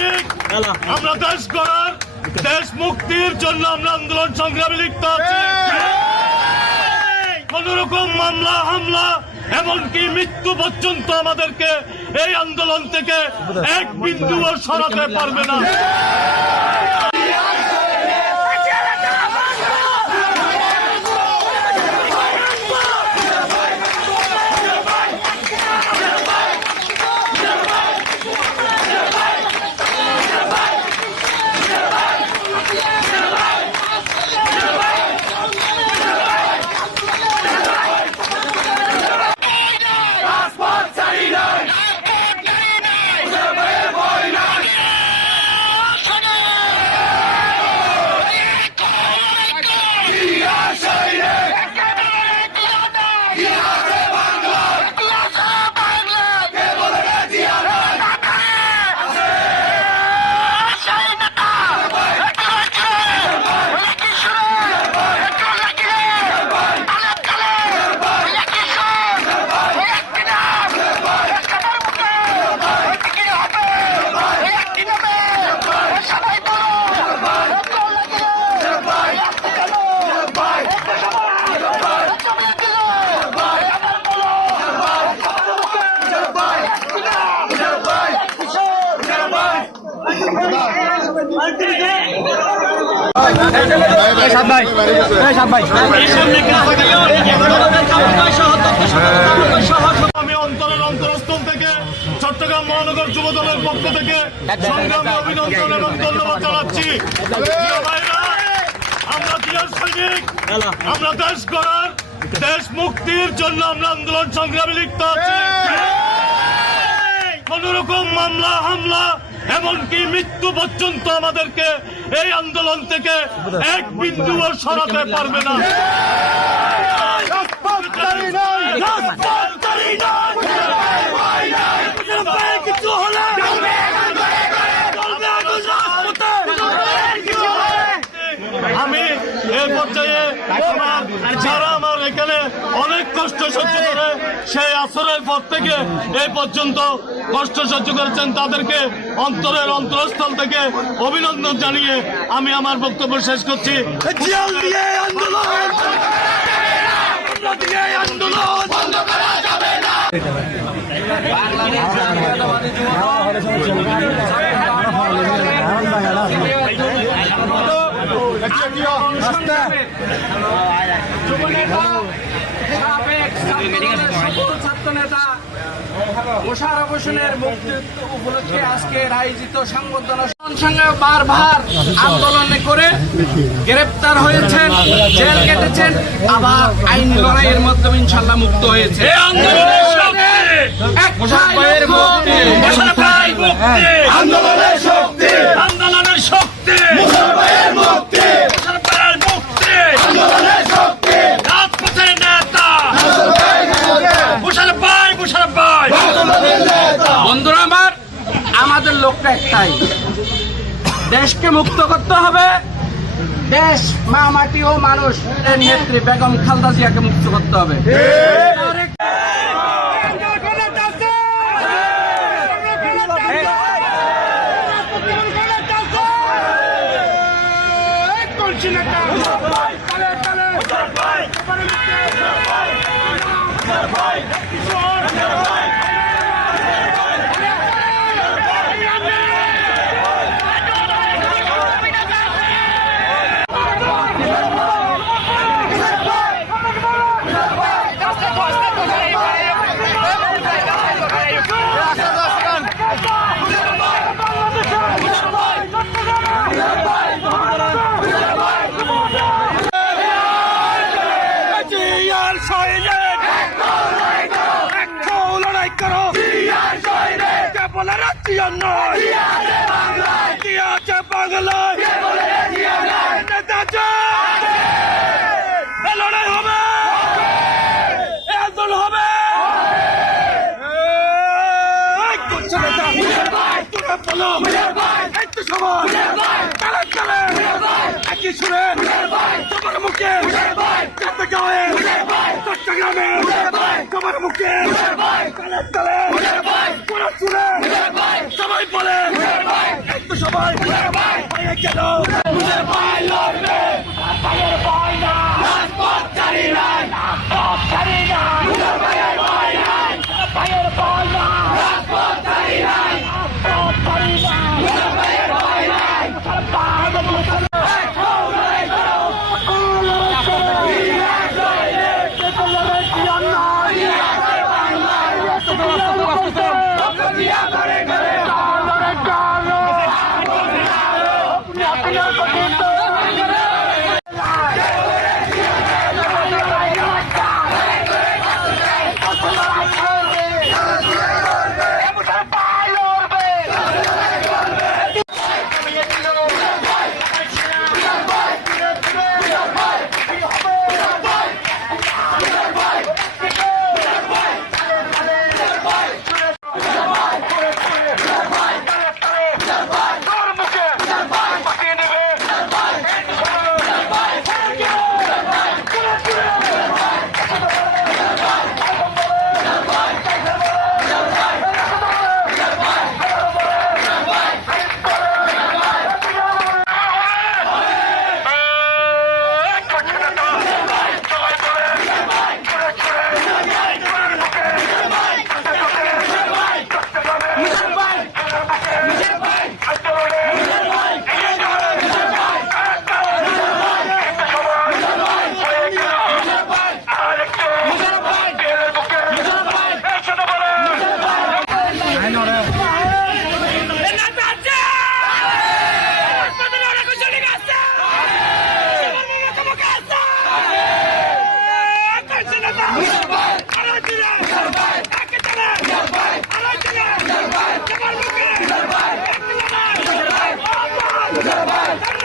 সৈনিক আমরা দেশ গড়ার দেশ মুক্তির জন্য আমরা আন্দোলন সংগ্রামে লিপ্ত আছি। কোন রকম মামলা হামলা এমনকি মৃত্যু পর্যন্ত আমাদেরকে এই আন্দোলন থেকে এক বিন্দুও সরাতে পারবে না। আমি অন্তরের অন্তরস্থল থেকে চট্টগ্রাম মহানগর যুব দলের পক্ষ থেকে সংগ্রামী অভিনন্দন এবং ধন্যবাদ জানাচ্ছি। আমরা প্রিয় সৈনিক আমরা দেশ গড়ার দেশ মুক্তির জন্য আমরা আন্দোলন সংগ্রামে লিপ্ত আছি। কোন রকম মামলা হামলা এমনকি মৃত্যু পর্যন্ত আমাদেরকে এই আন্দোলন থেকে এক বিন্দুও সরাতে পারবে না রাজপথচারী নয়, রাজপথচারী নয়। কিছু হলে চলবে আগুন রাজপথে। আমি এই পর্যায়ে যারা আমার এখানে অনেক কষ্ট সহ্য করে সেই আসরের পর থেকে এই পর্যন্ত কষ্ট সহ্য করেছেন তাদেরকে অন্তরের অন্তরস্থল থেকে অভিনন্দন জানিয়ে আমি আমার বক্তব্য শেষ করছি। আন্দোলন। ছাত্রনেতা মোশারফ হোসেনের মুক্তি উপলক্ষে আজকে আয়োজিত সংবর্ধনা সঙ্গে বারবার আন্দোলনে করে গ্রেপ্তার হয়েছেন জেল কেটেছেন আবার আইন লড়াইয়ের মাধ্যমে ইনশাল্লাহ মুক্ত হয়েছে আন্দোলনের শক্তি মুসলমানের মুক্তি মুসলমানের মুক্তি আন্দোলনের শক্তি রাজপথের নেতা মুশারফ ভাই মুশারফ ভাই বন্ধুরা আমার আমাদের লক্ষ্য একটাই দেশকে মুক্ত করতে হবে। দেশ মা মাটি ও মানুষ, এর নেত্রী বেগম খালদা জিয়াকে মুক্ত করতে হবে। রাজ্য নয় আছে বাংলায় নেতাজি এ লড়াই হবে এ আন্দোলন হবে এই করছে নেতা। এই তো সবাই। কালে কালে। একই সুরে। তোমার মুখে। গায়ে। চট্টগ্রামে। তোমার মুখে। কালে কালে। পুরো সুরে। সবাই বলে এই সবাই ভাইয়ে গেল পাই লড়বে ভাইয়ের পাই না রাজপথ ছাড়ি নাই রাজপথ পাই না मुर्दाबाद